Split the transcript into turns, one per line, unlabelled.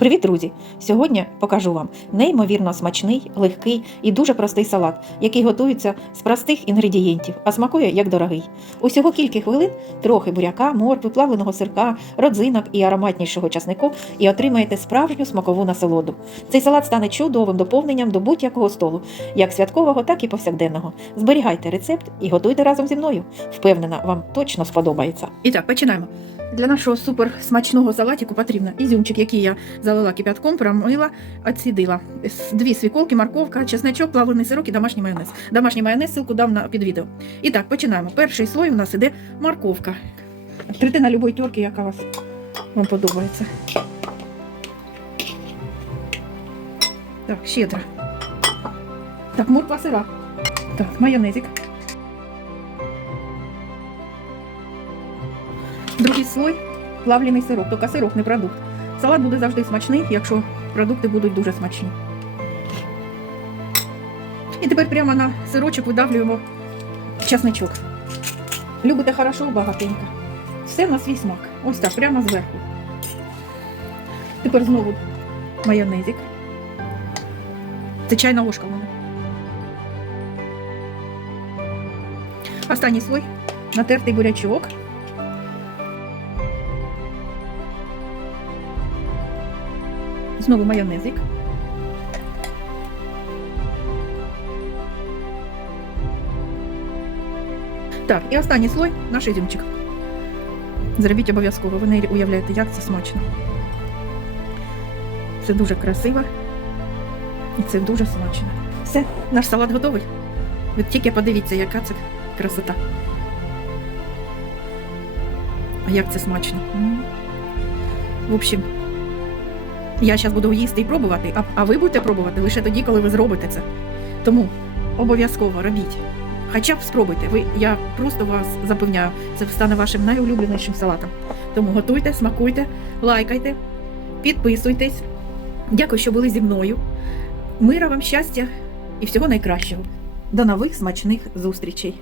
Привіт, друзі! Сьогодні покажу вам неймовірно смачний, легкий і дуже простий салат, який готується з простих інгредієнтів, а смакує як дорогий. Усього кілька хвилин, трохи буряка, моркви, плавленого сирка, родзинок і ароматнішого часнику, і отримаєте справжню смакову насолоду. Цей салат стане чудовим доповненням до будь-якого столу, як святкового, так і повсякденного. Зберігайте рецепт і готуйте разом зі мною. Впевнена, вам точно сподобається. І так, починаємо. Для нашого супер смачного салатику потрібно ізюмчик, який я залила кипятком, промила, оцідила. С- Дві свіколки, морковка, чесночок, плавлений сирок і домашній майонез. Домашній майонез ссылку дам на під відео. І так, починаємо. Перший слой у нас іде морковка. Третина любої терки, яка вас вам подобається. Так, щедро. Так, морква сира. Так, майонезик. Другий слой плавлений сирок, тільки сирок, не продукт. Салат буде завжди смачний, якщо продукти будуть дуже смачні. І тепер прямо на сирочок видавлюємо часничок. Любите хорошо, багатенько. Все на свій смак. Ось так, прямо зверху. Тепер знову майонезик. Це чайна ложка в мене. Останній слой натертий бурячок. Знову майонезик. Так, і останній слой наш ізюмчик. Зробіть обов'язково, ви не уявляєте, як це смачно. Це дуже красиво і це дуже смачно. Все, наш салат готовий. Ви тільки подивіться, яка це красота. А як це смачно. В общем, я зараз буду їсти і пробувати, а, а ви будете пробувати лише тоді, коли ви зробите це. Тому обов'язково робіть. Хоча б спробуйте. Ви, я просто вас запевняю, це стане вашим найулюбленішим салатом. Тому готуйте, смакуйте, лайкайте, підписуйтесь. Дякую, що були зі мною. Мира вам, щастя і всього найкращого. До нових смачних зустрічей!